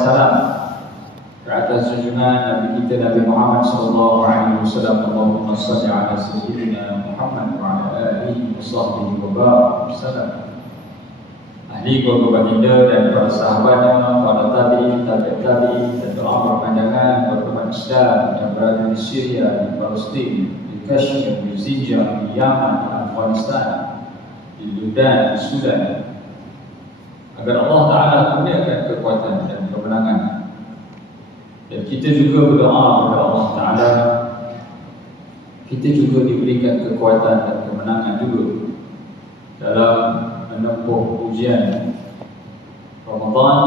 salam ke atas junjungan Nabi kita Nabi Muhammad sallallahu alaihi wasallam. Allahumma shalli ala sayyidina Muhammad wa ala alihi wa sahbihi wa barik wasallam. Ahli keluarga baginda dan para sahabatnya, para tabi'in, tabi'in dan doa berpanjangan kepada umat Islam yang berada di Syria, di Palestin, di Kashmir, di Zinjan, di Yaman, di Afghanistan, di Sudan, di Sudan, agar Allah Ta'ala kurniakan kekuatan dan kemenangan. Dan kita juga berdoa kepada Allah Ta'ala, kita juga diberikan kekuatan dan kemenangan juga dalam menempuh ujian Ramadan,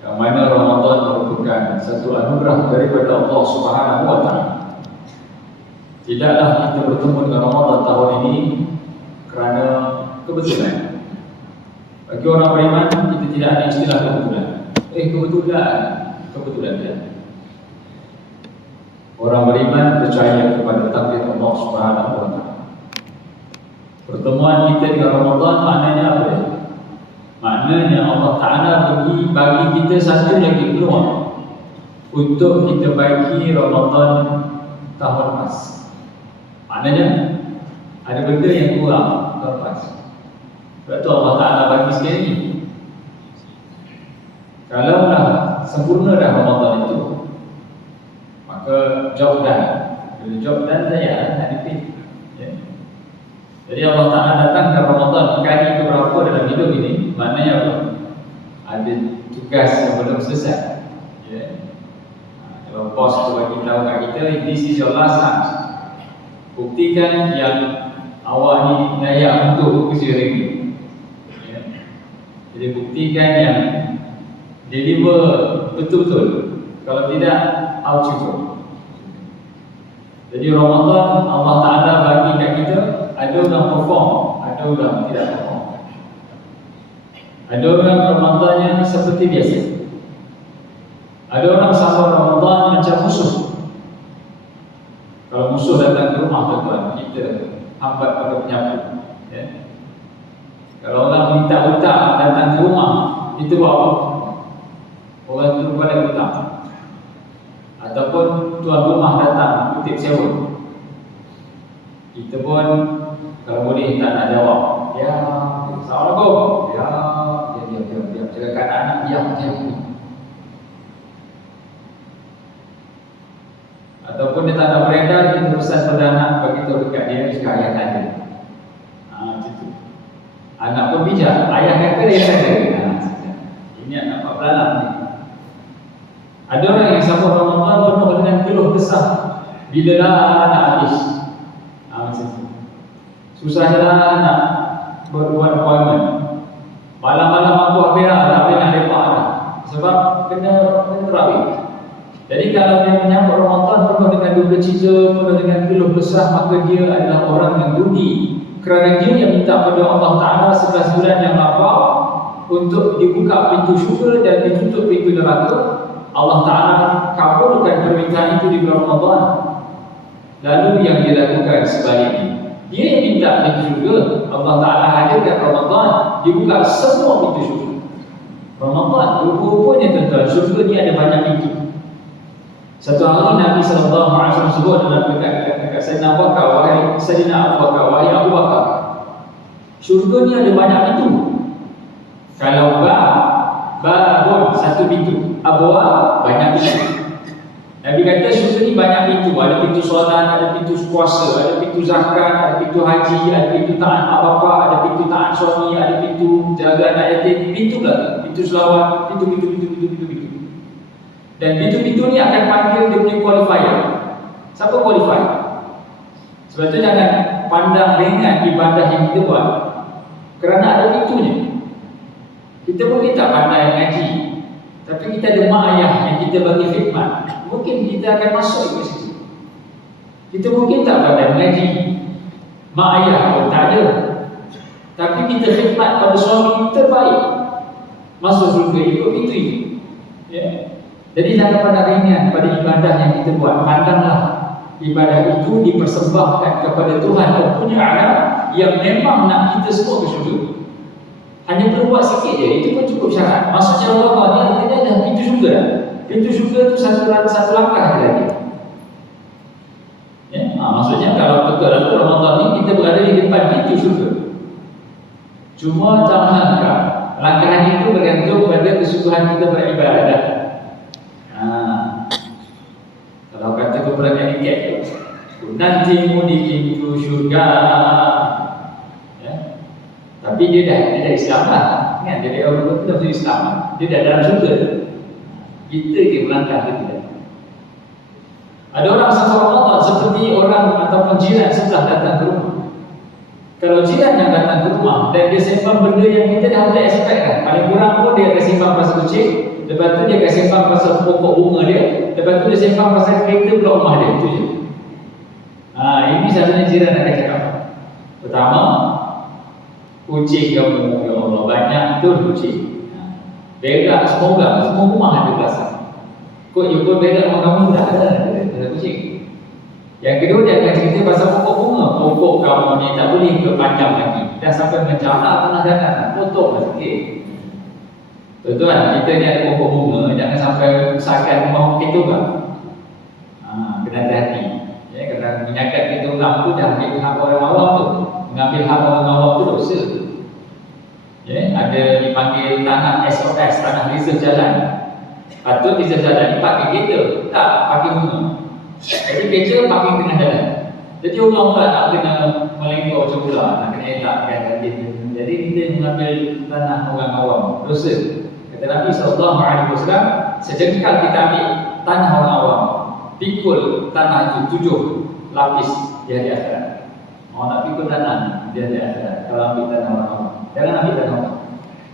yang mana Ramadan merupakan satu anugerah daripada Allah Subhanahu wa Ta'ala. Tidaklah kita bertemu dengan Ramadan tahun ini kerana kebetulan. Bagi orang beriman, kita tidak ada istilah kebetulan dia. Orang beriman percaya kepada takdir Allah Subhanahu wa Ta'ala. Pertemuan kita dengan Ramadan maknanya apa dia? Maknanya Allah Ta'ala bagi kita satu lagi peluang untuk kita baiki Ramadan tahun lepas. Maknanya ada benda yang kurang tahun lepas. Sebab tu Allah Ta'ala bagi sekali. Kalaulah sempurna dah Ramadan itu, maka job dah. Bila job dah saya nak dipilih. Jadi Allah Ta'ala datangkan Ramadan kali keberapa dalam hidup ini, maknanya apa? Ada tugas yang belum selesai. Kalau bos tu bagi tahu kat kita, this is your last chance. Buktikan yang awak ni layak untuk bekerja hari ini. Jadi buktikan yang deliver betul-betul. Kalau tidak, out you go. Jadi Ramadan Allah Ta'ala bagi kat kita, ada orang perform, ada orang tidak perform. Ada orang Ramadannya seperti biasa. Ada orang sambut Ramadan macam musuh. Kalau musuh datang ke rumah tuan-tuan, kita hambat pada penyapu. Kalau orang minta hutang datang ke rumah, kita buat apa? Orang tu pada hutang. Ataupun tuan rumah datang kutip sewa, kita pun kalau boleh tak nak jawab. Ya, Assalamualaikum. Ya, dia cakap anak dia. Ataupun dia tak nak beredar, kita pesan pada anak, bagi tahu dekat dia, cakap ayah tak ada. Macam anak pun bijak, ayah kata dia tak ada. Ini anak Pak Belalang ni. Ada orang yang sambut Ramadan penuh dengan keluh kesah. Bila lah anak habis. Macam tu. Susahlah nak berbuat appointment. Malam-malam aku akhirah tak boleh nak lepak dah. Sebab kena terawih. Jadi kalau dia menyambut Ramadan penuh dengan duka cita, penuh dengan keluh kesah, maka dia adalah orang yang rugi. Kerana dia yang minta pada Allah Ta'ala 11 bulan yang lapar untuk dibuka pintu syurga dan ditutup pintu neraka. Allah Ta'ala kabulkan permintaan itu di bulan Ramadan. Lalu yang dia lakukan sebaliknya, dia yang minta pintu syurga, Allah Ta'ala hadirkan Ramadan, dibuka semua pintu syurga. Ramadan, rupa-rupanya tuan-tuan, syurga ni ada banyak pintu. Satu hari Nabi SAW sebut dalam dekat Sayyidina Abu Bakar, wahai Sayyidina Abu Bakar, wahai Abu Bakar, syurga ni ada banyak pintu. Kalau babun satu pintu, abwab banyak pintu. Nabi kata syurga ni banyak pintu. Ada pintu solat, ada pintu puasa, ada pintu zakat, ada pintu haji, ada pintu taat mak bapak, ada pintu taat suami, ada pintu jaga anak yatim, pintu belakang, pintu selawat, pintu. Dan pintu-pintu ni akan panggil dia punya qualifier. Siapa qualifier? Sebab tu jangan pandang ringan ibadah yang kita buat kerana ada pintunya. Kita mungkin tak pandai ngaji, tapi kita ada mak ayah yang kita bagi khidmat. Mungkin kita akan masuk ke situ. Kita mungkin tak pandai mengaji, mak ayah pun tak ada, tapi kita khidmat pada suami terbaik, masuk surga ikut pintu itu. Jadi jangan pandang ringan pada ibadah yang kita buat. Pandanglah ibadah itu dipersembahkan kepada Tuhan yang punya alam, yang memang nak kita semua ke syurga. Hanya perlu buat sikit je, itu pun cukup syarat. Maksudnya Allah ni Pintu syurga itu satu langkah lagi. Ya, maksudnya kalau betul Ramadan ini kita berada di depan pintu syurga. Cuma tak langkah itu bergantung pada kesubuhan kita beribadah. Kalau kata beberapa etiket, nantimu di pintu syurga. Ya. Tapi dia dah Islam lah. Kan? Jadi orang itu Islam. Dia dah dalam syurga. Kita yang melangkah ke tidak. Ada orang satu Ramadan seperti orang ataupun jiran setelah datang ke rumah. Kalau jiran yang datang ke rumah dan dia simpan benda yang kita dah boleh expect kan. Paling kurang pun dia akan simpan pasal kucing. Lepas tu dia akan simpan pasal pokok bunga dia. Lepas tu dia simpan pasal kereta pula rumah dia. Itu je. Ini satunya jiran akan cakap. Pertama, kucing kamu, ya Allah, banyak betul kucing. Berak semua rumah ada pelasan. Kok jumpa berak rumah kamu dah ada kucing. Yang kedua dia akan cerita pasal pokok bunga. Pokok kamu ni tak boleh berpanjang lagi. Dah sampai mencalar tanah danan, potong lah sikit. Tuan-tuan, kita ni ada pokok bunga, jangan sampai besarkan rumah kita juga. Kena hati-hati. Ya, kerana menyakat kita orang tu dah ambil hak orang awam tu. Mengambil hak orang awam tu dosa. Ya, ada dipanggil tanah SOS, tanah reserve jalan. Patut reserve jalan ni pakai kereta, tak pakai bunga. Jadi kereta pakai tengah jalan. Jadi orang pula tak kena melengkok macam pula, nak kena elakkan. Jadi kita mengambil tanah orang awam, dosa. Kata Nabi SAW, sejengkal kita ambil tanah orang awam, pikul tanah itu 7 lapis di hari akhirat. Orang nak pikul tanah di hari akhirat kalau ambil tanah orang awam. Jangan ambil tanah orang,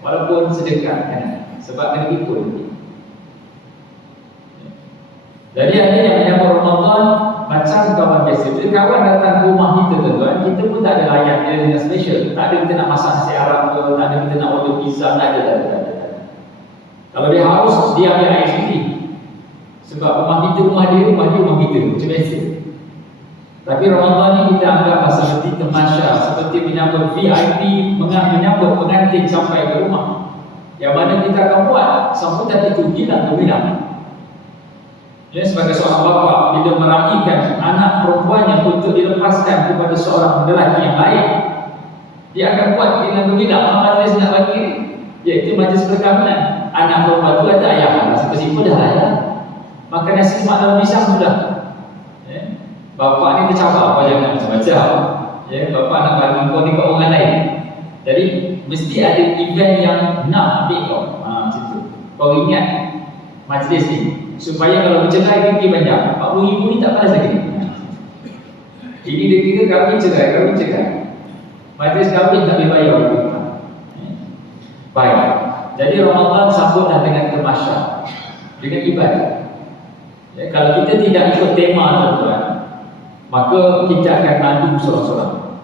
walaupun sedekah kan? Sebab kena pikul. Jadi ada yang menyambut Ramadan macam kawan biasa. Bila kawan datang ke rumah kita tuan-tuan, kita pun tak ada layak dia dengan special. Tak ada kita nak masak nasi Arab ke, tak ada kita nak order pizza, tak ada. Kalau dia harus, dia ambil air sendiri. Sebab rumah kita, rumah dia, rumah kita. Macam biasa. Tapi Ramadan ni kita anggap seperti temasya, seperti menyambut VIP, menyambut pengantin sampai ke rumah. Yang mana kita akan buat sambutan itu bilang. Ya, sebagai seorang bapa, bila meraihkan anak perempuannya untuk dilepaskan kepada seorang lelaki yang lain, dia akan buat bilang majlis nak bagi, iaitu majlis perkahwinan. Anak perempuan itu ada ayah, siapa-siapa dah lah ya. Makan nasi mak dalam pisang sudah. Ya. Bapa ni tercabar apa jangan macam-macam. Ya, bapa nak bagi kau ni ke orang lain. Jadi mesti ada event yang nak ambil kau. Macam tu. Kau ingat majlis ni supaya kalau bercerai pergi panjang. 40,000 ni tak panas lagi. Ini dia kira kahwin cerai. Majlis kahwin tak boleh bayar. Baik. Jadi Ramadan sambutlah dengan temasya, dengan ibadah. Ya, kalau kita tidak ikut tema tuan-tuan, maka kita akan madu seorang-seorang.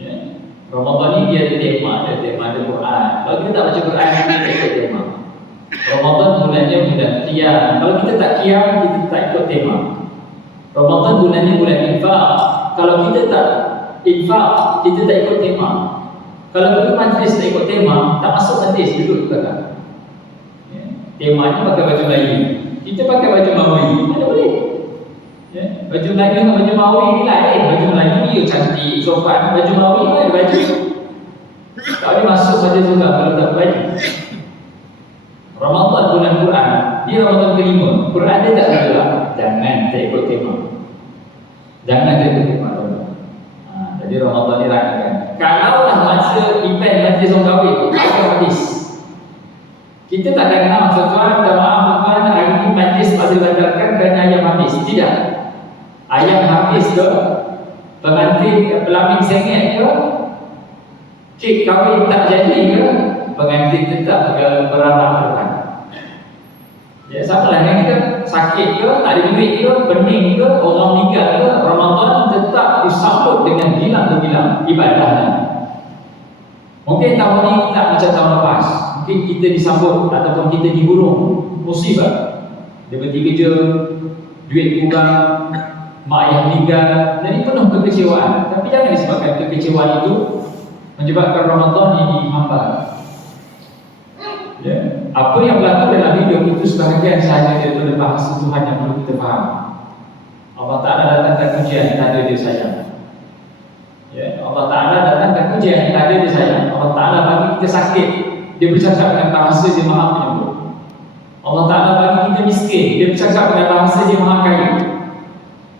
Ya. Ramadan ni dia ada tema ada Quran. Kalau kita tak baca Quran, kita tak ikut tema. Ramadan bulannya bulan qiyam. Kalau kita tak qiyam, kita tak ikut tema. Ramadan bulannya bulan infak. Kalau kita tak infak, kita tak ikut tema. Kalau pergi majlis tak ikut tema, tak masuk majlis, duduk belakang. Ya. Temanya pakai baju Melayu. Kita pakai baju Mawi, mana boleh? Ya. Baju Melayu dengan baju Mawi ni lain. Baju Melayu dia cantik, sopan. Baju Mawi ni ada baju. Tak boleh masuk majlis juga kalau tak baju. Ramadan bulan Quran, dia Ramadan kelima. Quran dia tak ada. Jangan tak ikut tema. Jangan tak ikut tema. Jadi Ramadan ni rakyatkan. Kalaulah masa event majlis orang kahwin akan habis, kita tak akan kenal tuan-tuan, minta maaf tuan-tuan, hari ini majlis pasal batalkan kerana ayam habis. Tidak. Ayam habis ke, pengantin pelamin sengit ke, kek kahwin tak jadi ke, pengantin tetap beranak Tuhan. Ya, sama lah yang kita sakit ke, tak ada duit ke, pening ke, orang meninggal ke, Ramadan tetap disambut dengan bilang-bilang ibadahnya. Mungkin tahun ini tak macam tahun lepas. Mungkin kita disambut ataupun kita diburung musibah. Dia berhenti kerja, duit kurang, mak ayah meninggal, jadi penuh kekecewaan. Tapi jangan disebabkan kekecewaan itu menyebabkan Ramadan ini hampa. Ya. apa yang berlaku dalam hidup itu sebahagian sahaja daripada bahasa Tuhan yang perlu kita faham. Allah Ta'ala datangkan ujian, tak ada dia sayang. Ya, Allah Ta'ala datangkan ujian, tak ada dia sayang. Allah Ta'ala bagi kita sakit, dia bercakap dengan bahasa dia maha penyembuh. Allah Ta'ala bagi kita miskin, dia bercakap dengan bahasa dia maha kaya.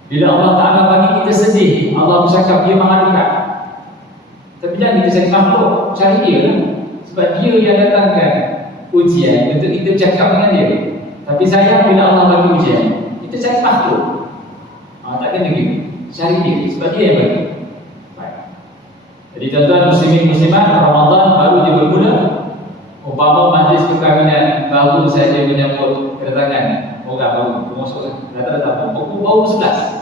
Bila Allah Ta'ala bagi kita sedih, Allah bercakap dia maha dekat. Tapi jangan kita cari makhluk, cari dia lah. Sebab dia yang datangkan ujian untuk kita bercakap dengan dia. Tapi sayang bila Allah bagi ujian, kita cari makhluk. Tak kena gitu, cari dia, sebab dia yang bagi. Baik. Jadi tuan-tuan muslimin muslimat, Ramadan baru je bermula. Umpama majlis perkahwinan baru saja menyambut kedatangan orang baru, masuk datang-datang pukul baru 11.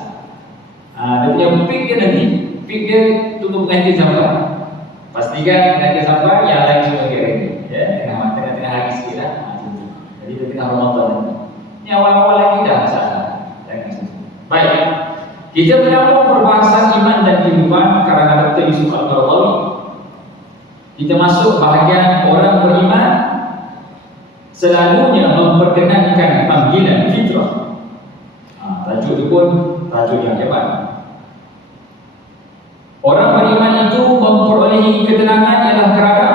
Dia punya peak dia nanti, peak dia tunggu pengantin sampai. Pastikan pengantin sampai, yang lain semua kira ya, tengah hari sikit lah. Jadi dia tengah Ramadan. Ini awal-awal lagi dah masalah. Baik, kita menyambung perbahasan iman dan kehidupan karangan Dr. Yusuf Al-Qaradawi. Kita masuk bahagian orang beriman selalunya memperkenankan panggilan fitrah. Tajuk itu pun tajuk yang hebat. Orang beriman itu memperolehi ketenangan ialah kerana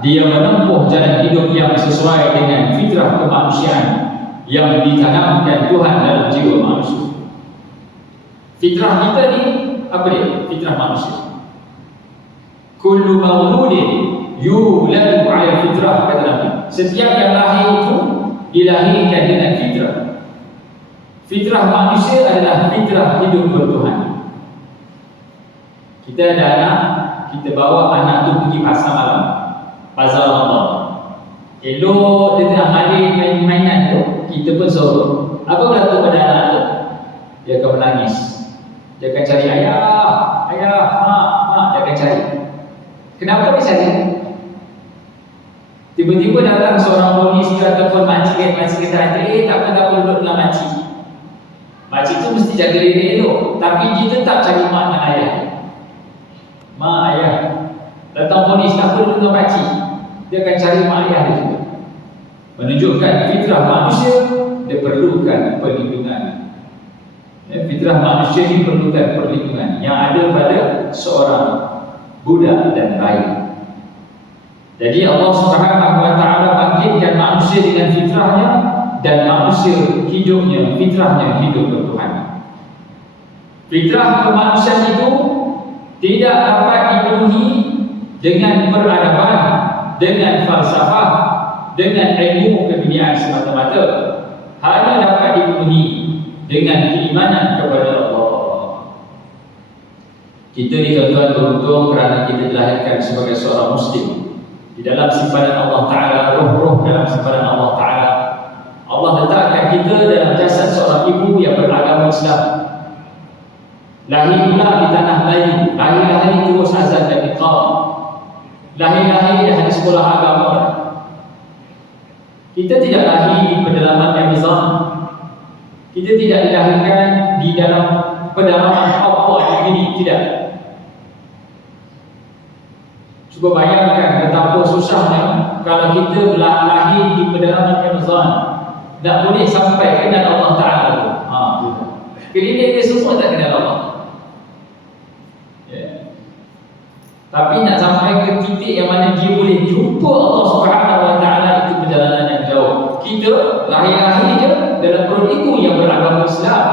dia menempuh jalan hidup yang sesuai dengan fitrah kemanusiaan yang ditanamkan Tuhan dalam jiwa manusia. Fitrah kita ni apa dia? Fitrah manusia. Kullu mauludin yuladu 'ala fitrah, kata Nabi. Setiap yang lahir itu dilahirkan dengan fitrah. Fitrah manusia adalah fitrah hidup bertuhan. Kita ada anak, kita bawa anak tu pergi pasar malam, pasar malam. Elok dia tengah main mainan tu, kita pun suruh. Apa berlaku pada anak tu? Dia akan menangis. Dia akan cari ayah, mak, dia akan cari. Kenapa dia cari? Tiba-tiba datang seorang polis ataupun makcik kata, tak apa duduk dengan makcik. Makcik tu mesti jaga diri elok, tapi dia tetap cari mak dan ayah. Mak, ayah. Datang polis, tak apa duduk dengan makcik. Dia akan cari mak ayah dia juga. Menunjukkan fitrah manusia, dia perlukan perlindungan. Fitrah manusia ini perlukan perlindungan yang ada pada seorang budak dan bayi. Jadi Allah Subhanahu wa taala bangkitkan manusia dengan fitrahnya dan manusia hidupnya, fitrahnya hidup bertuhan. Fitrah kemanusiaan itu tidak dapat dipenuhi dengan peradaban, dengan falsafah, dengan ilmu keduniaan semata-mata. Hanya dapat dipenuhi dengan keimanan kepada Allah. Kita ni tuan-tuan beruntung kerana kita dilahirkan sebagai seorang Muslim. Di dalam simpanan Allah Ta'ala, roh-roh dalam simpanan Allah Ta'ala, Allah letakkan kita dalam jasad seorang ibu yang beragama Islam. Lahir pula di tanah Melayu, lahir-lahir terus azan dan iqam, lahir-lahir di sekolah agama. Kita tidak lahir di pedalaman Amazon. Kita tidak dilahirkan di dalam pedalaman Papua ini, tidak. Cuba bayangkan betapa susahnya kalau kita lahir di pedalaman Amazon, tak boleh sampai kenal Allah Ta'ala. Keliling dia semua tak kenal Allah. Tapi nak sampai ke titik yang mana dia boleh jumpa Allah Subhanahu wa Ta'ala, itu perjalanan yang jauh. Kita lahir-lahir je dalam perut ibu yang beragama Islam.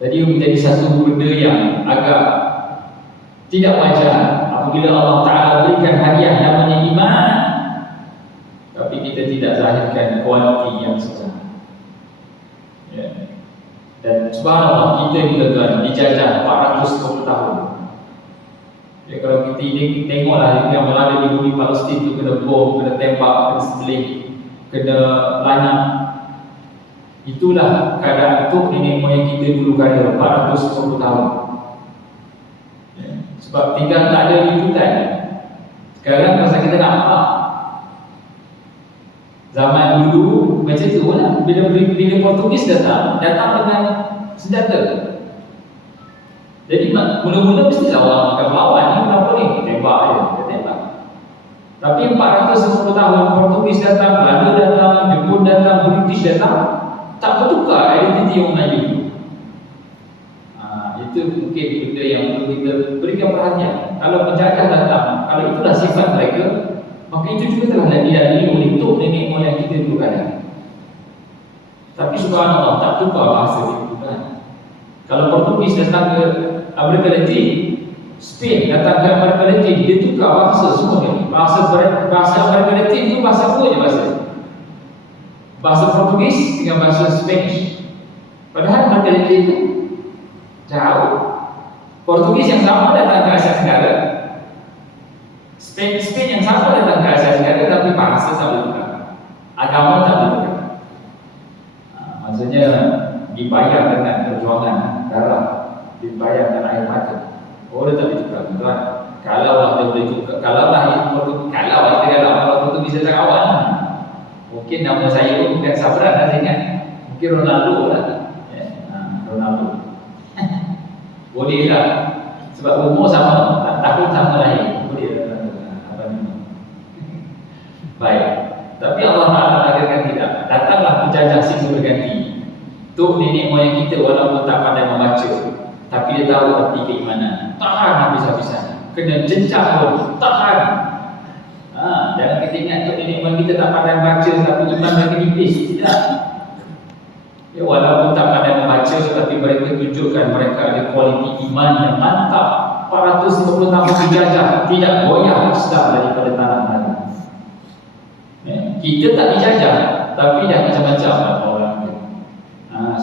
Jadi menjadi satu benda yang agak tidak wajar apabila Allah Ta'ala berikan hadiah namanya iman, tapi kita tidak zahirkan kualiti yang sebenarnya. Dan subhanallah, kita ni tuan-tuan dijajah 420 tahun. Kalau kita tengoklah yang berada di bumi Palestin tu kena bom, kena tembak, kena setelih, kena lanang. Itulah keadaan tu nenek moyang kita dulu kala 410 tahun. Sebab tinggal tak ada liputan. Sekarang masa kita nampak zaman dulu macam tu lah. Bila Portugis datang dengan senjata. Jadi mula-mula mesti orang makan lawan ni, kenapa ni? Tembak je, dia tembak. Tapi 450 tahun Portugis datang, Belanda datang, Jepun datang, British datang, tak bertukar identiti orang Melayu. Itu mungkin benda yang perlu kita berikan perhatian. Kalau penjajah datang, kalau itulah sifat mereka, maka itu juga telah dilalui oleh tok nenek moyang kita dulu ada. Tapi subhanallah, tak tukar bahasa itu kan. Kalau Portugis datang ke Amerika Latin, Spain datang ke Amerika Latin, dia tukar bahasa semua ni. Bahasa Amerika Latin itu bahasa apa je bahasa? Bahasa Portugis dengan bahasa Spanish. Padahal Amerika Latin tu jauh. Portugis yang sama datang ke Asia Tenggara, Spain yang sama datang ke Asia Tenggara, tapi bahasa tak boleh tukar, agama tak boleh tukar. Maksudnya dibayar dengan perjuangan darah, dibayar dengan air mata. Oh, dia tak boleh tukar, tuan. Kalau dia boleh tukar, kalau kita kalau itu bisa tak kawan, mungkin nama saya pun bukan Sabran lah, saya ingat. Mungkin Ronaldo lah. Ronaldo. Boleh lah. Sebab umur sama, tahun sama lahir. Boleh lah. Baik. Tapi Allah Ta'ala takdirkan tidak. Datanglah penjajah silih berganti. Tok nenek moyang kita walaupun tak pandai membaca, tapi dia tahu arti keimanan. Tahan habis-habisan. Kena jencah pun, tahan. Jangan kita ingat tok nenek moyang kita tak pandai membaca, tapi iman mereka nipis. Tidak. Ya, walaupun tak pandai membaca, tapi mereka tunjukkan mereka ada kualiti iman yang mantap. 450 tahun dijajah, tidak goyah Islam daripada tanah mereka. Kita tak dijajah, tapi dah macam-macam orang kita.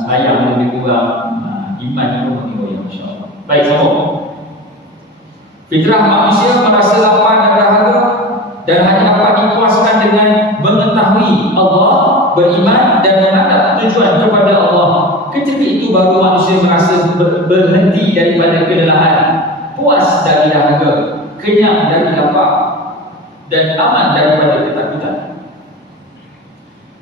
Sayang lebih kurang, iman itu makin goyah, insyaAllah. Baik, sambung. Fitrah manusia merasa lapar dan dahaga dan hanya dapat dipuaskan dengan mengetahui Allah, beriman dan menghadap tujuan kepada Allah. Ketika itu baru manusia merasa berhenti daripada kelelahan, puas dari dahaga, kenyang dari lapar, dan aman daripada ketakutan.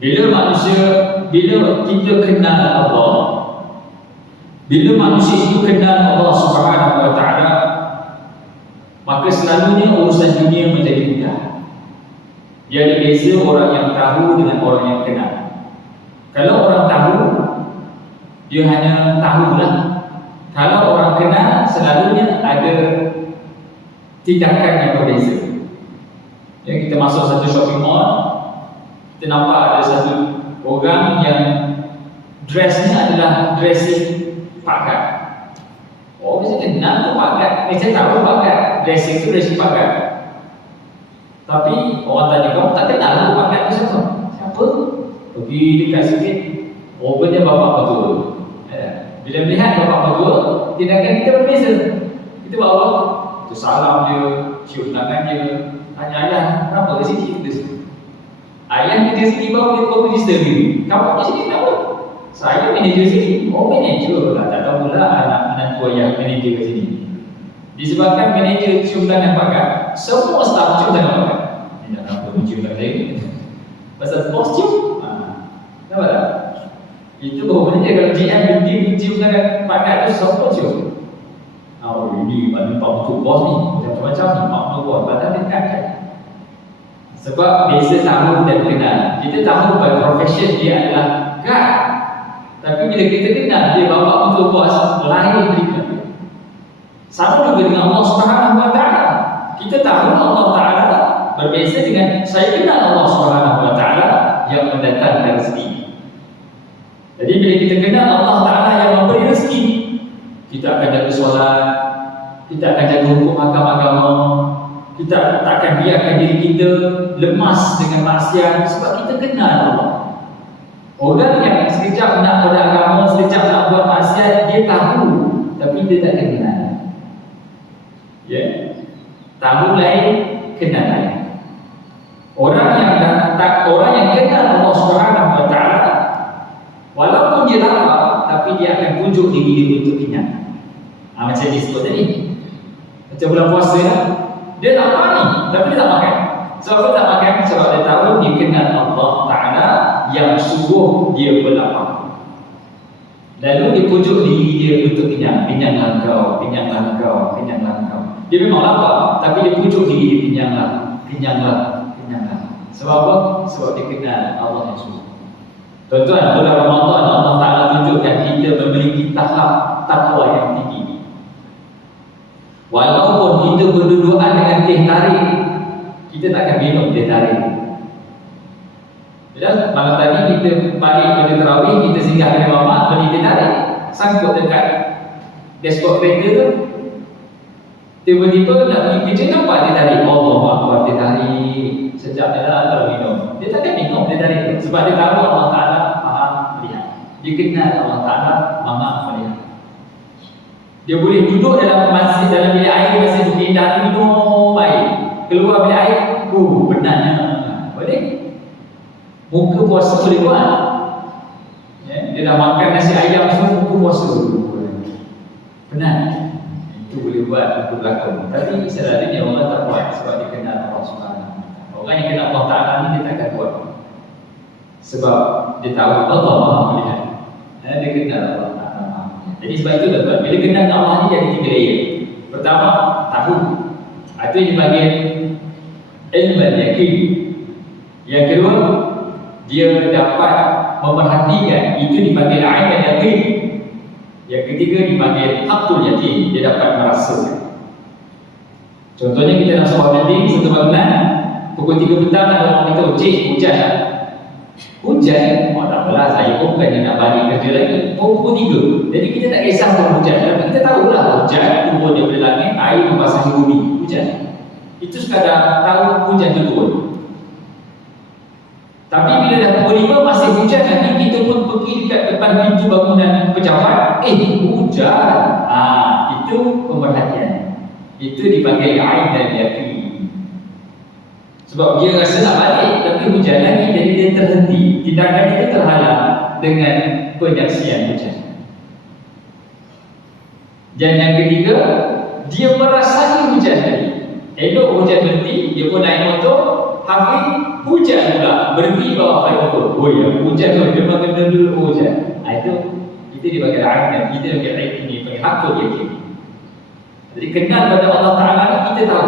Bila kita kenal Allah, bila manusia itu kenal Allah Subhanahu wa Ta'ala, maka selalunya urusan dunia menjadi mudah. Dia ada beza orang yang tahu dengan orang yang kenal. Kalau orang tahu, dia hanya tahulah. Kalau orang kenal, selalunya ada tindakan yang berbeza. Jadi kita masuk satu shopping mall, kita nampak ada satu orang yang dressnya adalah dressing pakat. Oh, bisa kenal tu pakat. Saya tahu pakat, dressing tu dressing pakat. Tapi orang tanya, kamu tak kenal tu pakat tu siapa? Siapa? Pergi dekat sikit, rupanya bapak betul. Bila melihat bapak betul, tindakan kita berbeza. Kita buat apa? Kita salam dia, cium tangan dia, tanya ayah, kenapa ke sini? Kita sini. Ayah kerja sini baru register diri. Kamu kerja sini kenapa? Saya manager sini. Oh, manager lah. Tak tahu pula anak menantu ayah manager ke sini. Disebabkan manager cium tangan pakat, semua staf cium tangan pakat. Dia tak nampak mencium tangan saya. Pasal bos cium. Kenapa tak? Itu baru manager. Kalau GM dia mencium tangan pakat tu, semua cium. Oh, ini mana pak betul bos ni. Macam-macam ni, pak betul bos. Padahal dekat kan. Sebab beza tahu dan kenal. Kita tahu pada profession dia adalah guard. Tapi bila kita kenal dia bapak betul bos, lain treatment. Sama juga dengan Allah Subhanahu wa Ta'ala. Kita tahu Allah Ta'ala berbeza dengan saya kenal Allah Subhanahu wa Ta'ala yang mendatangkan rezeki. Jadi bila kita kenal Allah Ta'ala yang memberi rezeki, kita akan jaga solat, kita akan jaga hukum agama, kita tak akan biarkan diri kita lemas dengan maksiat sebab kita kenal Allah. Orang yang sekejap nak beragama, sekejap nak buat maksiat, dia tahu tapi dia tak kenal. Ya, tahu lain, kenal lain. Orang yang kenal Allah Subhanahu wa Ta'ala, walaupun dia lapar, tapi dia akan pujuk diri dia untuk kenyang. Macam disebut tadi, macam bulan puasa lah. Dia lapar ni, tapi dia tak makan. Sebab dia tak makan? Sebab dia tahu dia kenal Allah Ta'ala yang sungguh dia berlapar. Lalu dia pujuk diri dia untuk kenyang. Kenyanglah kau, kenyanglah kau, kenyanglah kau. Dia memang lapar, tapi dia pujuk diri dia, kenyanglah, kenyanglah. Sebab apa? Sebab dia kenal Allah yang sungguh. Tuan-tuan, bulan Ramadan Allah Ta'ala tunjukkan kita memiliki tahap takwa yang tinggi. Walaupun kita berdudukan dengan teh tarik, kita takkan minum teh tarik. Jelas, malam tadi kita balik pada tarawih, kita singgah ke rumah, beli teh tarik, sangkut dekat dashboard kereta tu. Tiba-tiba nak pergi kerja, nampak teh tarik. Allah Akbar, teh tarik. Sejak dia dah kalau minum, dia takkan minum teh tarik tu. Sebab dia tahu Allah Ta'ala maha melihat. Dia kenal Allah Ta'ala maha melihat. Dia boleh duduk dalam masjid, dalam bilik air, masjid tu indah, minum air. Keluar bilik air, benarnya. Boleh? Muka puasa boleh buat. Dia dah makan nasi ayam semua, muka puasa. Benar. Itu boleh buat untuk berlakon. Tapi selalunya orang tak buat sebab dia kenal Allah Subhanahu. Orang yang kenal Allah Ta'ala ni dia takkan buat. Sebab dia tahu Allah maha melihat. Dia kenal Allah Ta'ala maha melihat. Jadi sebab itu tuan-tuan, bila kenal Allah ni jadi 3 layer. Pertama, tahu. Itu yang dipanggil ilmu yakin. Yang kedua, dia dapat memerhatikan. Itu dipanggil ain dan yakin. Yang ketiga dipanggil hakul yakin. Dia dapat merasakan. Contohnya kita nak sebuah building satu bangunan, pukul 3 petang ada orang kata, "Cik, hujan tak?" Hujan? Oh, tak apalah, saya pun bukannya nak balik kerja lagi. Pukul 3. Jadi kita tak kisah pun hujan. Tapi kita tahulah hujan turun daripada langit, air membasahi bumi. Hujan. Itu sekadar tahu hujan itu turun. Tapi bila dah pukul 5 masih hujan lagi, kita pun pergi dekat depan pintu bangunan pejabat. Hujan. Itu pemerhatian. Itu dipanggil ain dan yakin. Sebab dia rasa nak balik, tapi hujan lagi, jadi dia terhenti. Tindakan itu terhalang dengan penyaksian hujan. Dan yang ketiga, dia merasai hujan tadi. Elok hujan berhenti, dia pun naik motor, habis hujan pula, berhenti bawa flyover. Oh ya, hujan tu, dia makan dulu hujan. Itu dipanggil ain dan kita panggil ain ini, panggil hakul yakin. Jadi kenal pada Allah Ta'ala ni kita tahu.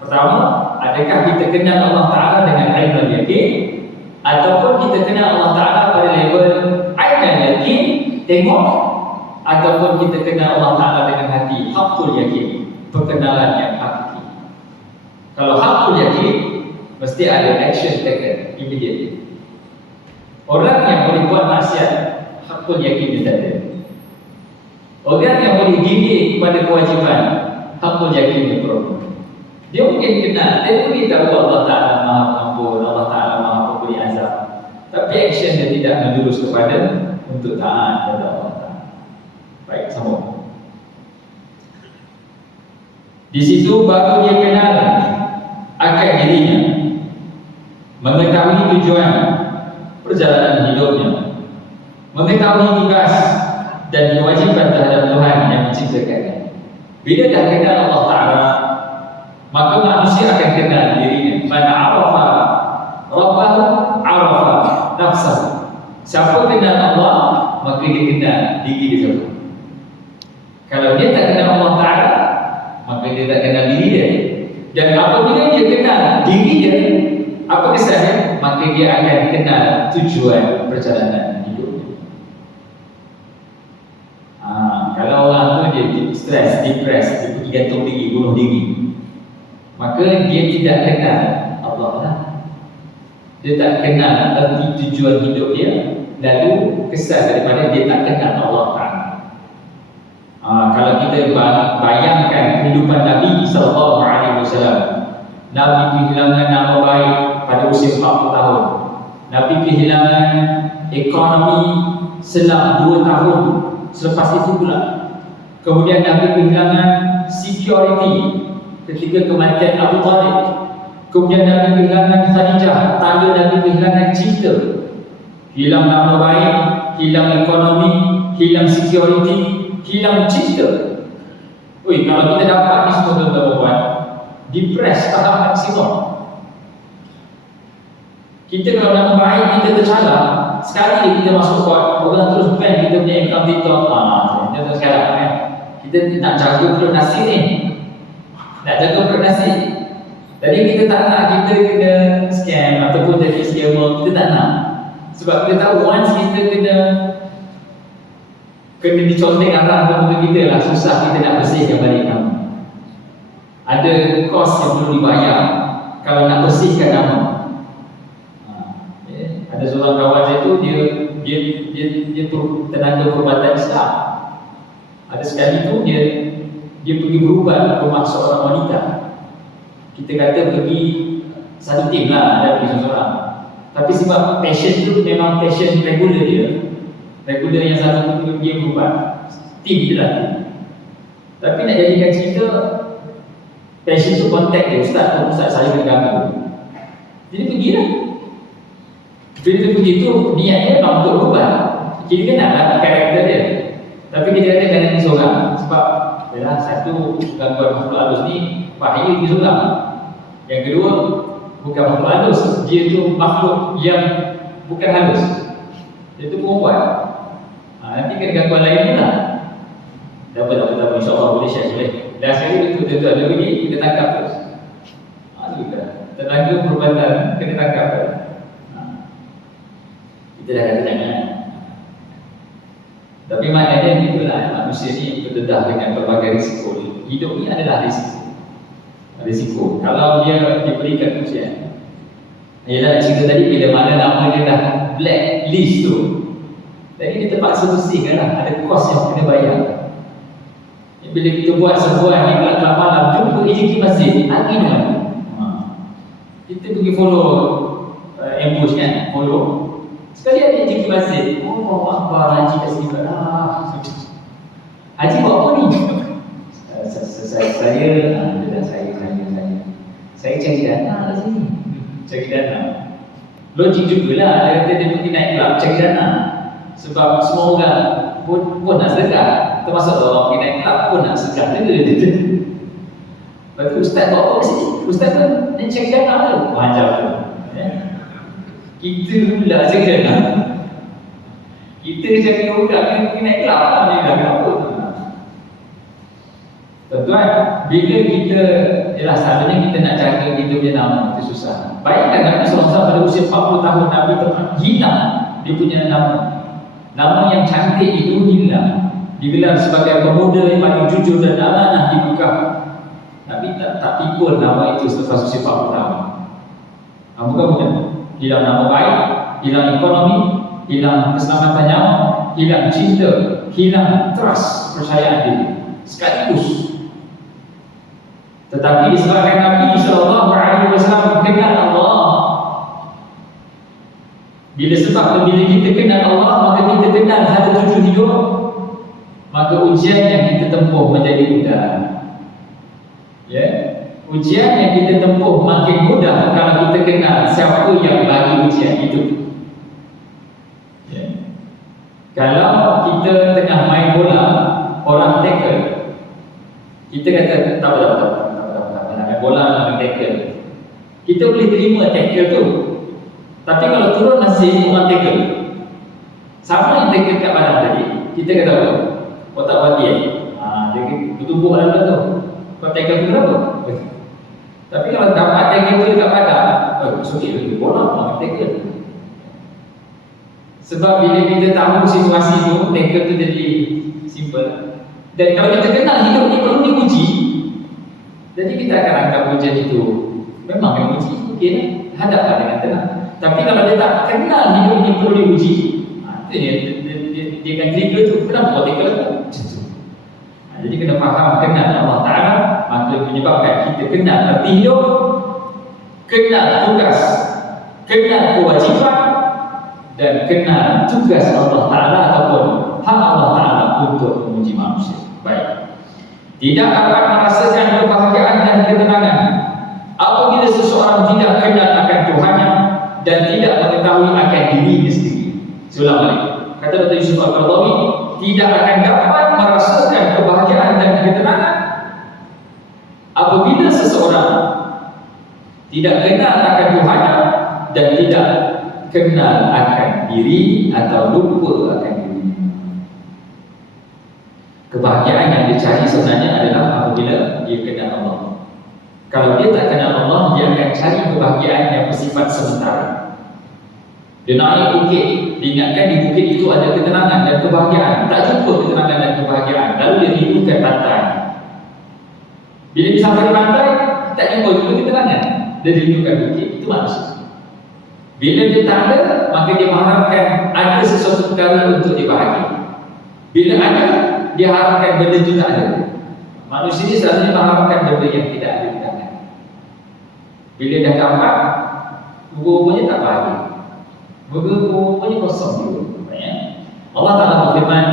Pertama, adakah kita kenal Allah Ta'ala dengan ain dan yakin, ataupun kita kenal Allah Ta'ala pada level ain dan yakin, tengok, ataupun kita kenal Allah Ta'ala dengan hati, hakul yakin, perkenalan yang hakiki. Kalau hakul yakin, mesti ada action taken immediately. Orang yang boleh buat maksiat, hakul yakin dia tak ada. Orang yang boleh gigit kepada kewajipan, hakul yakin dia problem. Dia mungkin kenal, dia mungkin tahu Allah Ta'ala maha pengampun, Allah Ta'ala maha pemberi azab, tapi action dia tidak menjurus kepada untuk taat kepada Allah Ta'ala. Baik, sambung. Di situ baru dia kenal akan dirinya, mengetahui tujuan perjalanan hidupnya, mengetahui tugas dan kewajiban terhadap Tuhan yang menciptakannya. Bila dah kenal Allah Ta'ala, maka manusia akan kenal dirinya. Man arafa rabbahu arafa nafsahu. Siapa kenal Allah, maka dia kenal diri dia sendiri. Kalau dia tak kenal Allah Ta'ala, maka dia tak kenal diri dia. Dan apabila dia kenal diri dia, apa kesannya? Maka dia akan kenal tujuan perjalanan hidupnya. Kalau orang tu dia stres, depres, dia pergi gantung diri, bunuh diri, maka dia tidak kenal Allah lah. Dia tak kenal arti tujuan hidup dia. Lalu kesan daripada dia tak kenal Allah Ta'ala. Kalau kita bayangkan kehidupan Nabi SAW, Nabi kehilangan nama baik pada usia 40 tahun. Nabi kehilangan ekonomi selang 2 tahun selepas itu pula. Kemudian Nabi kehilangan security ketika kematian Abu Talib. Kemudian Nabi kehilangan Khadijah, tanda Nabi kehilangan cinta. Hilang nama baik, hilang ekonomi, hilang security, hilang cinta. Kalau kita dapat ni semua tuan-tuan, depres tahap maksimum. Kita kalau nama baik kita tercalar, sekali kita masuk buat orang terus plan kita punya income TikTok. Contoh sekarang kan, kita nak jaga perut nasi ni, nak jaga perut nasi. Jadi kita tak nak kita kena scam ataupun jadi scammer, kita tak nak. Sebab kita tahu once kita kena dicontek arah kepada kita lah, susah kita nak bersihkan balik nama. Ada kos yang perlu dibayar kalau nak bersihkan nama. Ada seorang kawan saya tu dia tenaga perubatan Islam. Ada sekali tu dia pergi berubat rumah seorang wanita. Kita kata pergi satu tim lah, ada pergi seorang. Tapi sebab passion tu memang passion regular dia. Regular yang satu tu dia berubat. Tim je lah. Tapi nak jadikan cerita, passion tu contact dia, Ustaz saya kena ganggu. Jadi pergilah. Bila dia pergi tu, niatnya nak untuk berubat. Kita kenal lah karakter dia. Tapi kita kata jangan pergi seorang. Sebab yalah, satu, gangguan makhluk halus ni bahaya pergi seorang. Yang kedua, bukan makhluk halus, dia tu makhluk yang bukan halus. Dia tu perempuan. Nanti kena gangguan lain pula. Tak apa, insyaAllah boleh share boleh. Dah sekali betul ada begini, kita tangkap terus. Sudah, tenaga perubatan kena tangkap terus. Kita dah kata jangan. Tapi maknanya itulah, manusia ni berdedah dengan berbagai risiko. Hidup ni adalah risiko. Kalau dia diberikan ujian, ialah cerita tadi bila mana nama dia dah blacklist tu, jadi dia terpaksa bersihkan lah, ada kos yang kena bayar. Bila kita buat sebuah ni kelab malam, jumpa AJK masjid, angin kan, kita pergi follow ambush kan, follow. Sekali ada AJK masjid, apa Haji kat sini lah. Haji buat apa ni? Saya cari dana kat sini. Cari dana. Logik jugalah, dia kata dia pergi naik kelab cari dana. Sebab semua orang pun nak sedekah. Termasuk orang pergi naik kelab pun nak sedekah juga. Lepas tu Ustaz buat apa kat sini? Ustaz pun nak cari dana tu. Macam tu. Kita pula cari dana. Kita cari orang yang pergi naik kelab lah. Dia dah kenapa? Tuan-tuan, bila kita, ialah selalunya kita nak jaga kita punya nama, itu susah. Bayangkan Nabi SAW pada usia 40 tahun Nabi hilang dia punya nama. Nama yang cantik itu hilang. Digelar sebagai pemuda yang paling jujur dan amanah di Mekah. Nabi tak pikul nama itu selepas usia 40 tahun. Bukan. Hilang nama baik, hilang ekonomi, hilang keselamatan nyawa, hilang cinta, hilang trust, percayaan diri sekaligus. Tetapi disebabkan Nabi SAW kenal Allah. Bila kita kenal Allah, maka kita kenal ada tujuan hidup, maka ujian yang kita tempuh menjadi mudah. Ujian yang kita tempuh makin mudah kalau kita kenal siapa yang bagi ujian itu. Kalau kita tengah main bola, orang tackle, kita kata tak apa, main bola nak tackle, kita boleh terima tackle tu. Tapi kalau turun masih orang tackle, sama yang tackle kat badan tadi, kita kata apa? Kau tak berhati dia bertumbuk dalam tu. Kau tackle tu berapa? Tapi kalau dapat tackle tu dekat badan, suki lagi bola orang tackle. Sebab bila kita tahu situasi tu, tackle tu jadi simple. Dan kalau kita kenal hidup ni perlu diuji, jadi kita akan anggap ujian itu memang uji, okey lah, hadaplah dengan tenang. Tapi kalau dia tak kenal hidup ni perlu diuji, dia akan trigger tu, kenapa kau tackle aku? Jadi kena faham kenal Allah Ta'ala, maka menyebabkan kita kenal arti hidup, kenal tugas, kenal kewajipan, dan kenal tugas Allah Ta'ala ataupun hak Allah Ta'ala untuk menguji manusia. Baik. Tidak akan merasakan kebahagiaan dan ketenangan apabila seseorang tidak kenal akan Tuhannya dan tidak mengetahui akan dirinya sendiri. Seulang balik. Kata Dr. Yusuf Al-Qaradawi, tidak akan dapat merasakan kebahagiaan dan ketenangan apabila seseorang tidak kenal akan Tuhannya dan tidak kenal akan diri atau lupa akan diri. Kebahagiaan yang dicari sebenarnya adalah apabila dia kenal Allah. Kalau dia tak kenal Allah, dia akan cari kebahagiaan yang bersifat sementara. Dia naik bukit, diingatkan di bukit itu ada ketenangan dan kebahagiaan. Tak jumpa ketenangan dan kebahagiaan, lalu dia rindukan pantai. Bila dia sampai pantai, tak jumpa juga ketenangan, dia rindukan bukit. Itu manusia. Bila dia tak ada, maka dia mengharapkan ada sesuatu perkara untuk dia bahagia. Bila ada, dia harapkan benda itu tak ada. Manusia ini selalu mengharapkan benda yang tidak ada di tangan. Bila dah dapat, rupa-rupanya tak bahagia. Rupa-rupanya kosong juga. Allah Ta'ala berfirman,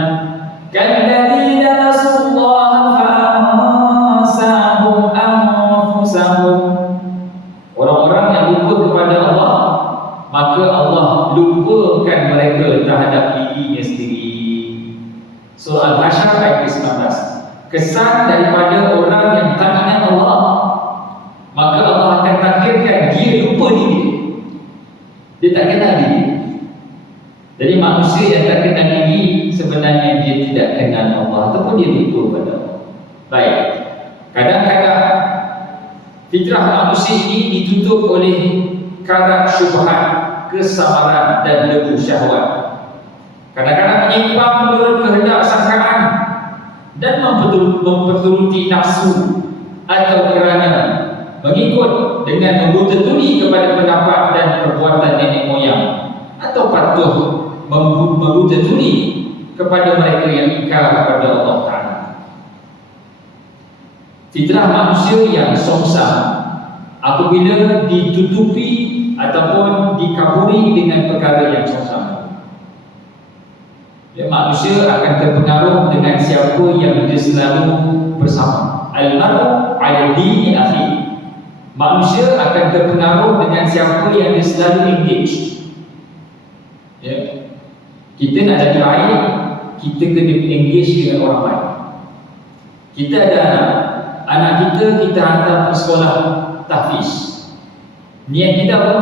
"Kalladzina nasullaha fa'ansahum anfusahum." Orang-orang yang lupa kepada Allah, maka Allah lupakan mereka terhadap dirinya sendiri. Surah Al-Hasyr ayat 19. Kesan daripada orang yang tak ingat Allah, maka Allah akan takdirkan dia lupa diri. Dia tak kenal diri. Jadi manusia yang tak kenal diri, sebenarnya dia tidak kenal Allah, ataupun dia lupa pada Allah. Baik, kadang-kadang fitrah manusia ini ditutup oleh karat syubhat, kesamaran dan lebu syahwat. Kadang-kadang menyimpang menurut kehendak sangkaan dan memperturuti nafsu, atau kerana mengikut dengan membuta tuli kepada pendapat dan perbuatan nenek moyang, atau patuh membuta tuli kepada mereka yang ingkar kepada Allah Ta'ala. Fitrah manusia yang songsam apabila ditutupi ataupun dikaburi dengan perkara yang songsam. Manusia akan terpengaruh dengan siapa yang dia selalu bersama. Al-mar'u 'ala dini akhi. Manusia akan terpengaruh dengan siapa yang dia selalu engage. Kita nak jadi baik, kita kena engage dengan orang baik. Kita ada anak kita hantar ke sekolah tahfiz. Niat kita apa?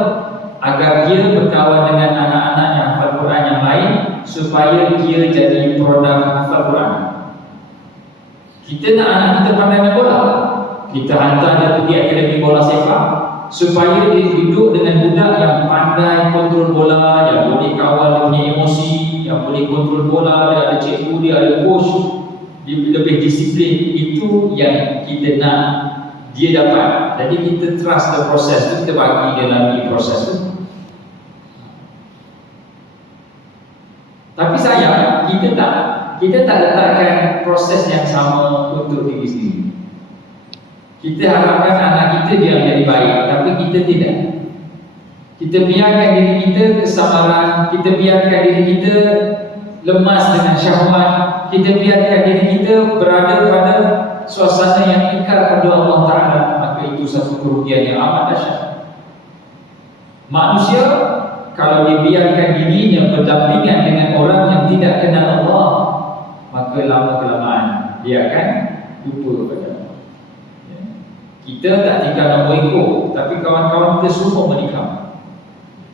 Agar dia berkawan dengan anak-anak yang hafal Quran yang lain, supaya dia jadi produk hafal Quran. Kita nak anak kita pandai main bola, kita hantar dia pergi akademi bola sepak, supaya dia duduk dengan budak yang pandai kontrol bola, yang boleh kawal dia punya emosi, yang boleh kontrol bola, dia ada cikgu, dia ada coach, dia lebih disiplin. Itu yang kita nak dia dapat. Jadi kita trust the process tu, kita bagi dia lalui proses tu. Tapi sayang, kita tak letakkan proses yang sama untuk diri sendiri. Kita harapkan anak kita dia menjadi baik, tapi kita tidak. Kita biarkan diri kita kesamaran, kita biarkan diri kita lemas dengan syahwat, kita biarkan diri kita berada pada suasana yang ingkar kepada Allah Ta'ala, maka itu satu kerugian yang amat dahsyat. Manusia kalau dibiarkan dirinya berdampingan dengan orang yang tidak kenal Allah, maka lama-kelamaan dia akan lupa kepada Allah. Kita tak tinggal nombor ekor, tapi kawan-kawan kita semua menikam.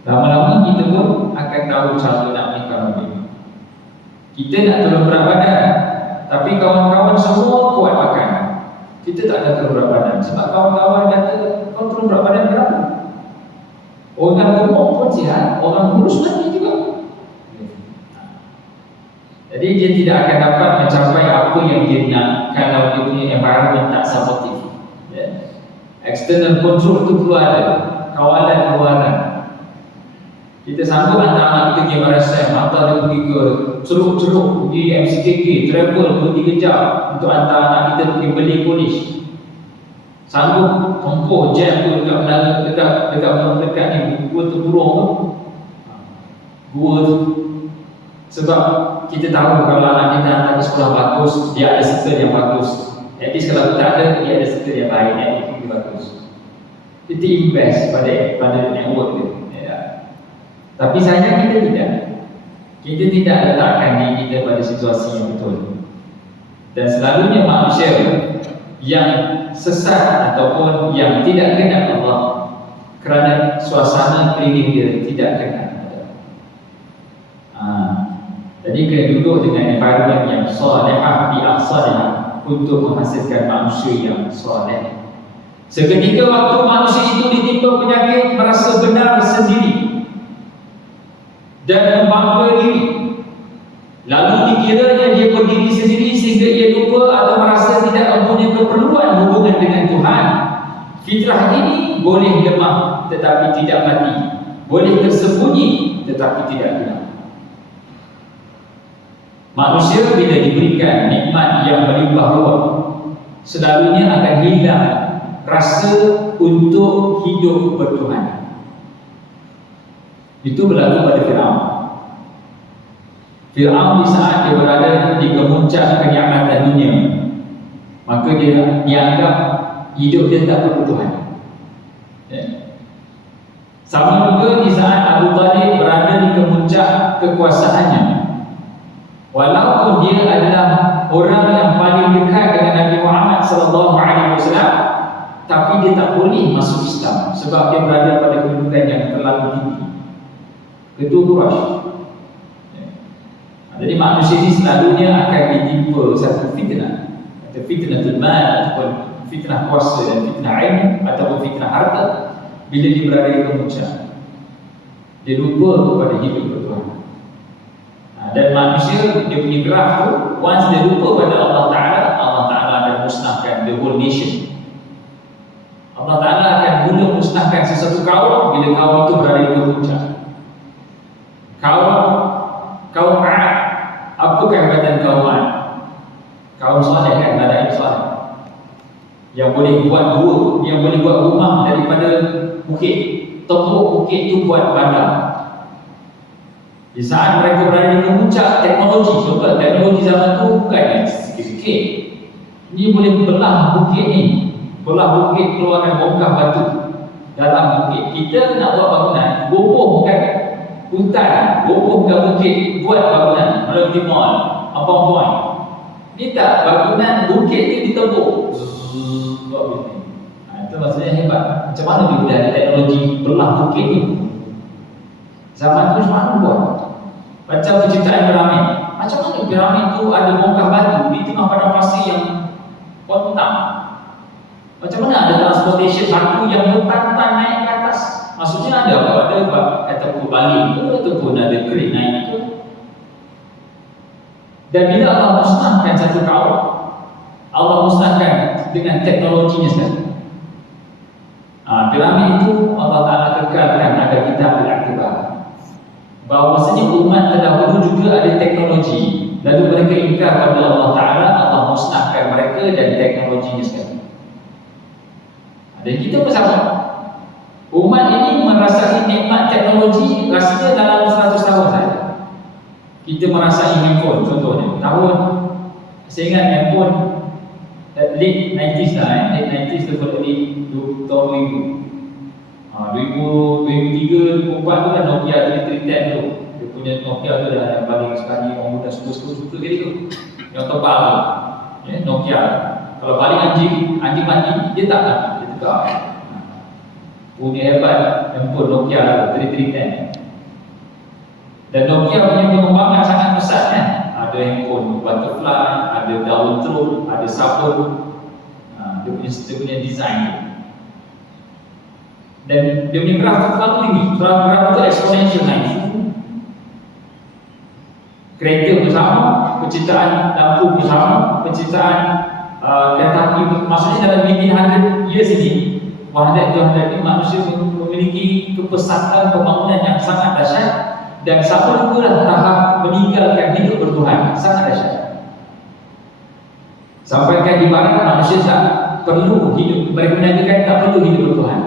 Lama-lama kita pun akan tahu cara nak menikam lebih. Kita nak turun berat badan, tapi kawan-kawan semua kuat makan. Kita tak ada turun berat badan, sebab kawan-kawan kata, kau turun berat badan berapa? Orang gemuk pun sihat, orang kurus mati juga. Jadi dia tidak akan dapat mencapai apa yang dia nak kalau dia punya environment tak supportive. External control tu perlu ada, kawalan luaran. Kita sanggup anak-anak kita pergi MRSM, hantar dia pergi ke Ceruk-Ceruk, pergi MCKK, travel 2-3 jam untuk hantar anak kita pergi beli polis. Sanggup tempuh jam tu dekat menara, dekat ni gua tu burung tu. Gua tu. Sebab kita tahu kalau anak kita hantar ke sekolah bagus, dia ada circle yang bagus. At least kalau tak ada, dia ada circle yang baik, yang bagus. Kita invest pada network tu. Tapi sayang kita tidak. Kita tidak letakkan diri kita pada situasi yang betul. Dan selalunya manusia yang sesat ataupun yang tidak kenal Allah kerana suasana keliling dia tidak kenal Allah. Jadi kena duduk dengan environment yang salihah bi ahsaniha untuk menghasilkan manusia yang salih. Seketika waktu manusia itu ditimpa penyakit, merasa benar sendiri dan membangga diri, lalu dikiranya dia berdiri sendiri sehingga ia lupa atau merasa tidak mempunyai keperluan hubungan dengan Tuhan. Fitrah ini boleh lemah tetapi tidak mati, boleh tersembunyi tetapi tidak hilang. Manusia bila diberikan nikmat yang melimpah ruah, selalunya akan hilang rasa untuk hidup bertuhan. Itu berlaku pada Fir'aun. Fir'aun di saat dia berada di kemuncak kenikmatan dunia, maka dia dianggap hidup dia tak perlu Tuhan. Sama juga di saat Abu Talib berada di kemuncak kekuasaannya, walaupun dia adalah orang yang paling dekat dengan Nabi Muhammad SAW, tapi dia tak boleh masuk Islam sebab dia berada pada kedudukan yang terlalu tinggi, ketua Quraisy. Jadi manusia ini selalunya akan ditimpa satu fitnah, atau fitnatul mal, ataupun fitnah kuasa dan fitnah ilmu, ataupun fitnah harta. Bila dia berada di kemuncak, dia lupa kepada hidup bertuhan. Dan manusia, dia punya graf tu, once dia lupa pada Allah Ta'ala akan musnahkan the whole nation. Allah Ta'ala akan mula musnahkan sesuatu kaum bila kaum itu berada di kemuncak. Kaum Ad, apa kehebatan kaum Ad? Kaum Saleh kan, Nabi Saleh, yang boleh buat rumah daripada bukit, tembok bukit itu buat bandar. Di saat mereka berada di kemuncak teknologi, contoh teknologi zaman tu bukan yang sikit-sikit. Ini boleh belah bukit ni, belah bukit, keluarkan bongkah batu dalam bukit. Kita nak buat bangunan, bukan hutan, bukan bukit, buat bangunan melalui mall, abang point. Ni tak, bangunan bukit ni ditembuk, buat begini. Itu maksudnya hebat. Macam mana dia boleh ada teknologi belah bukit ni? Zaman tu macam mana buat? Macam penciptaan piramid. Macam mana piramid tu ada bongkah batu di tengah padang pasir yang kontang? Macam mana ada transportation batu yang bertatan naik ke atas? Maksudnya ada apa? Ada kata baling ke, ataupun ada crane naik ke? Dan bila Allah musnahkan satu kaum, Allah musnahkan dengan teknologinya sekali. Piramid itu Allah Ta'ala kekalkan agar kita beraktibar. Bahawasanya umat terdahulu juga ada teknologi, lalu mereka ingkar pada Allah Ta'ala, Allah musnahkan mereka dan teknologinya sekali. Dan kita bersama umat ini merasai nikmat teknologi rasanya dalam 100 tahun saja. Kita merasai handphone contohnya. Saya ingat handphone late 90s lah, late 90s lepas ni tahun 2003, 2004 tu kan Nokia 3310 tu. Dia punya Nokia tu dah yang paling sekali orang muda suka kali tu, yang tebal tu, Nokia. Kalau paling anjing mati, dia tak mati, dia tegak. Punya hebat handphone Nokia 3310. Dan Nokia punya pengembangan sangat besar kan. Ada handphone butterfly, ada daun teruk, ada sabun. Dia punya design. Dan dia punya graf tu terlalu tinggi. Graf tu exponential naik. Kereta pun sama, penciptaan lampu pun sama, penciptaan kereta api, maksudnya dalam 100 years ini, 100 ini manusia memiliki kepesatan pembangunan yang sangat dahsyat. Dan sama juga tahap meninggalkan hidup bertuhan sangat dahsyat. Sampaikan di barat manusia tak perlu hidup, mereka menyatakan tak perlu hidup bertuhan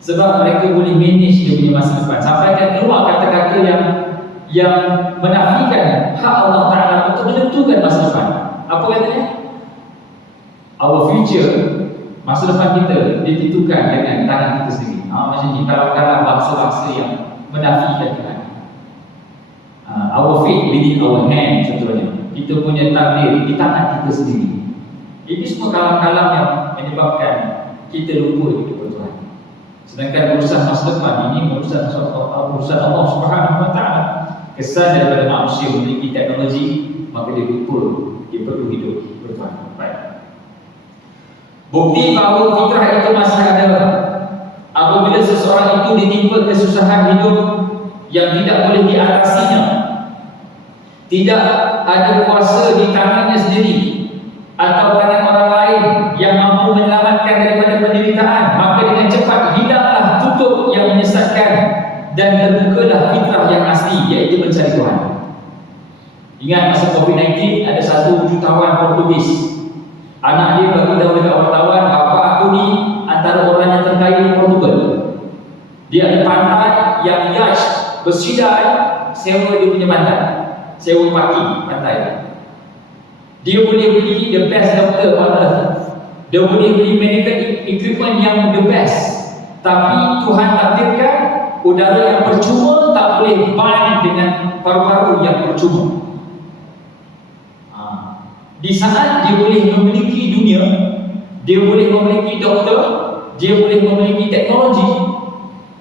sebab mereka boleh manage dia punya masa depan. Sampaikan keluar kata-kata yang menafikan hak Allah Ta'ala untuk menentukan masa depan. Apa katanya? Our future, masa depan kita ditentukan dengan tangan kita sendiri. Macam ni, kalau bangsa-bangsa yang menafikan Tuhan. Our fate within our hand, contohnya. Kita punya takdir di tangan kita sendiri. Ini semua kalam-kalam yang menyebabkan kita lupa hidup bertuhan. Sedangkan urusan masa depan ini urusan Allah Subhanahu Wa Taala. Kesan daripada manusia memiliki teknologi, maka dia lupa dia perlu hidup bertuhan. Baik. Bukti bahawa fitrah itu masih ada apabila seseorang itu ditimpa kesusahan hidup yang tidak boleh diatasinya, tidak ada kuasa di tangannya sendiri atau tangan orang lain yang mampu menyelamatkan daripada penderitaan, maka dengan cepat hilanglah tutup yang menyesatkan dan terbukalah fitrah yang asli, iaitu mencari Tuhan. Ingat masa COVID-19 ada satu jutawan Portugis, anak dia bagi tahu dekat wartawan, bapa aku ni antara orang yang terkaya di Portugal. Dia ada pantai yang yacht bersidai, sewa dia punya pantai, sewa parking pantai. Dia boleh beli the best doctor on earth, dia boleh beli medical equipment yang the best, tapi Tuhan takdirkan udara yang percuma tak boleh bind dengan paru-paru yang percuma. Di saat dia boleh memiliki dunia, dia boleh memiliki doktor, dia boleh memiliki teknologi,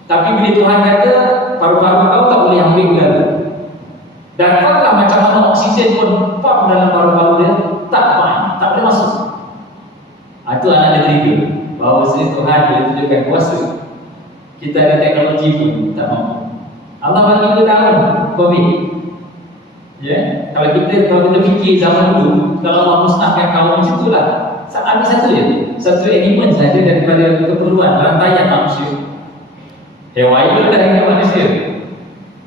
tapi bila Tuhan kata paru-paru kau tak boleh ambil udara, dan kau lah macam mana oksigen pun pump dalam paru-paru dia tak bind, tak boleh masuk. Itu anak dia trigger bahawa Tuhan boleh tunjukkan kuasa. Kita ada teknologi pun tak mampu. Allah bagi kita tahun COVID. Kalau kita fikir zaman dulu, kalau Allah musnahkan kaum macam itulah, ambil satu je, satu element saja daripada keperluan rantaian manusia. Hewan itu dah hidup manusia.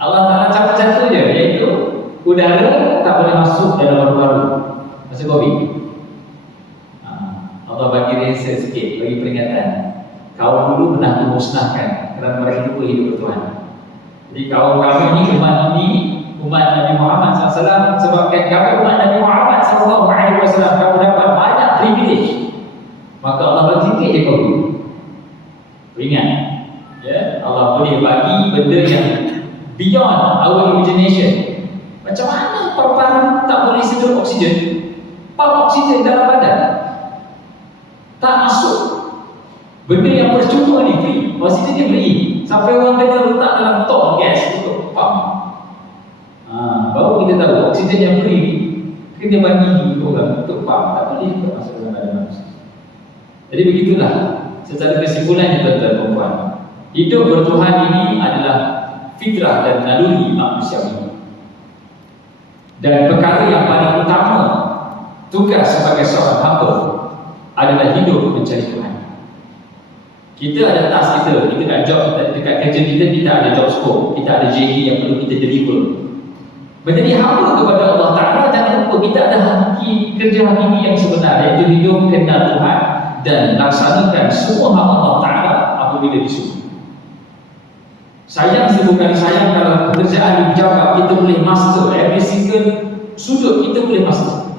Allah Ta'ala cabut satu je, iaitu udara tak boleh masuk dalam paru-paru masa COVID. Allah bagi rasa sikit, bagi peringatan. Kaum dulu pernah dimusnahkan kerana mereka lupa hidup Tuhan. Jadi kaum kami ni, umat Nabi Muhammad SAW, sebabkan kamu umat Nabi Muhammad SAW, kamu dapat banyak privilege, maka Allah bagi sikit je kau. Ingat, Allah boleh bagi benda yang beyond our imagination. Macam mana paru-paru tak boleh sedut oksigen, pump oksigen dalam badan tak masuk. Benda yang percuma ni free, oksigen dia free, sampai orang kena letak dalam tong gas untuk pump. Baru kita tahu oksigen yang free kena bagi orang untuk pump, tak boleh masuk dalam badan manusia. Jadi begitulah secara kesimpulannya, tuan-tuan dan puan, hidup bertuhan ini adalah fitrah dan naluri manusia ini. Dan perkara yang paling utama, tugas sebagai seorang hamba adalah hidup mencari Tuhan. Kita ada task kita kat job kita, dekat kerja kita ada job scope, kita ada JD yang perlu kita deliver. Menjadi hamba kepada Allah Ta'ala, jangan lupa kita ada kerja hakiki yang sebenar, iaitu hidup kenal Tuhan dan laksanakan semua hak Allah Ta'ala apabila disuruh. Sayang bukan sayang kalau pekerjaan di pejabat kita boleh master, every single sudut kita boleh master.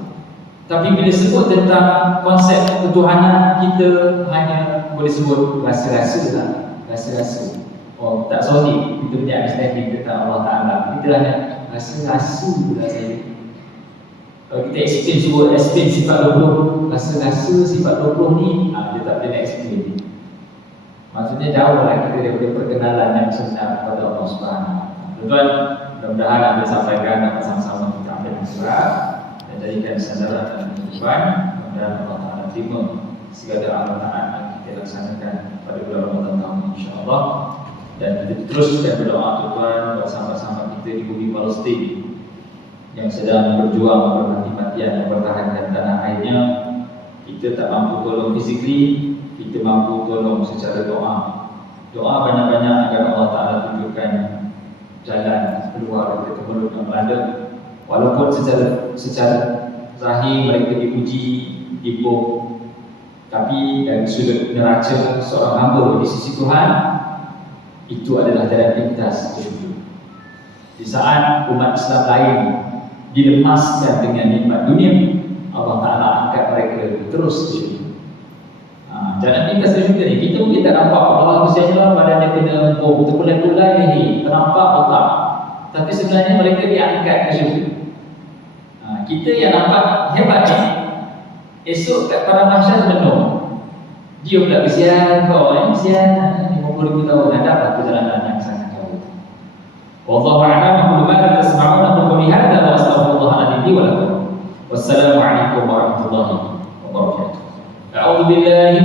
Tapi bila sebut tentang konsep ketuhanan, kita hanya boleh sebut rasa-rasa lah, rasa-rasa. Oh, tak solid kita punya understanding tentang Allah Ta'ala. Kita hanya rasa-rasa lah saya. Kalau kita explain sifat 20, rasa-rasa sifat 20 ni, dia tak boleh explain. Maksudnya jauh lah kita daripada perkenalan yang sebenar kepada Allah Subhanahu. Tuan-tuan, mudah-mudahan anda sampaikan dapat sama-sama kita ambil surah dan jadikan sandaran dan tujuan. Mudah-mudahan Allah Ta'ala terima segala amal-amal yang kita laksanakan pada bulan Ramadan tahun ini, insya-Allah. Dan kita teruskan berdoa tuan buat sahabat-sahabat kita di bumi Palestin yang sedang berjuang bermati-matian mempertahankan tanah airnya. Kita tak mampu tolong fizikali, kita mampu tolong secara doa. Doa banyak-banyak agar Allah Ta'ala tunjukkan jalan keluar dari kemelut yang melanda. Walaupun secara zahir mereka dipuji, dibom, tapi dari sudut neraca seorang hamba di sisi Tuhan, itu adalah jalan pintas ke syurga. Di saat umat Islam lain dilemaskan dengan nikmat dunia, Allah Ta'ala angkat mereka terus ke syurga. Jalan pintas ke syurga ni, kita mungkin tak nampak Allah misalnya lah badan dia kena bom, terpulai-pulai ni, ternampak otak, tapi sebenarnya mereka diangkat ke syurga. Kita yang nampak hebat ni, esok kat padang mahsyar penuh. Dia pula kesian kau, kesian 50,000 tahun dah dapat perjalanan yang sangat jauh. Wallahu a'lam, aqulu ma tasma'una qawli hadza wa astaghfirullaha li wa lakum. Wassalamu alaikum warahmatullahi wabarakatuh. A'udzu billahi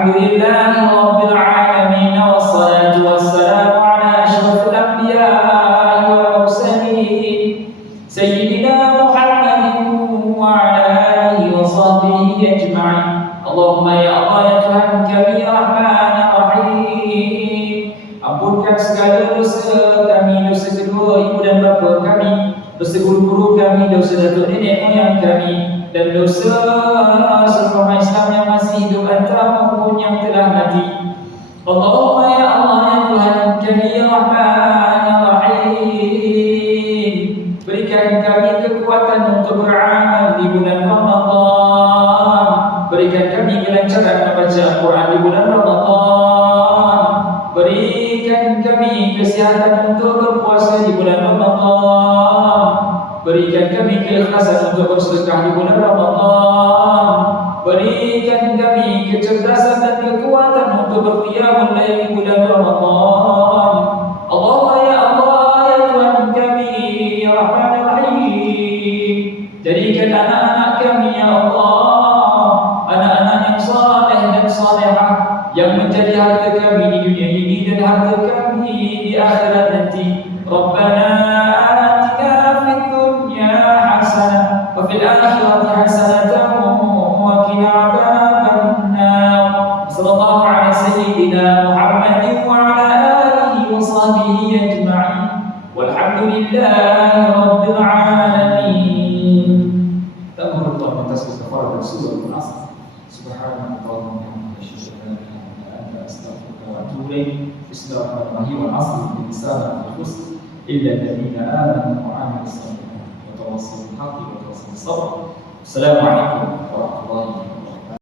Alhamdulillahi rabbil alamin wassalatu wassalamu ala asyrafil anbiya'i wal mursalin sayyidina Muhammadin wa ala alihi wa sahbihi ajma'in. Allahumma ya Allah ya Tuhan kami Rahman Rahim, ampunkan segala dosa kami, dosa kedua ibu dan bapa kami, dosa guru-guru kami, dosa datuk nenek moyang kami, dan dosa seluruh Islam yang masih hidup antara maupun yang telah mati. Allahumma ya Allah ya Tuhan kami ya Rahman ya Rahim, berikan kami kekuatan untuk beramal di bulan Ramadan, berikan kami kelancaran membaca Al-Quran di bulan Ramadan, berikan kami kesihatan untuk berpuasa di bulan Ramadan, berikan kami keikhlasan untuk bersedekah di bulan Ramadan, berikan kami kecerdasan dan kekuatan untuk berqiyamul lail di bulan Ramadan. Allah ya Tuhan kami ya Rahman Rahim, jadikan anak-anak kami ya Allah anak-anak yang saleh dan salehah, yang menjadi harta kami di dunia ini dan harta kami di akhirat nanti. Rabbana وفي الآخرة حسنة وقنا عذاب النار. صلى الله على سيدنا محمد وعلى آله وصحبه أجمعين والحمد لله رب العالمين. تأمر الله من تسبح كفارة سورة العصر. سبحانك اللهم وبحمدك أشهد أن لا إله إلا أنت أستغفرك وأتوب إليك. بسم الله الرحمن الرحيم. والعصر الإنسان لفي خسر إلا الذين آمنوا وعملوا الصالحات وتواصوا بالحق وتواصوا بالصبر. السلام عليكم ورحمة الله وبركاته.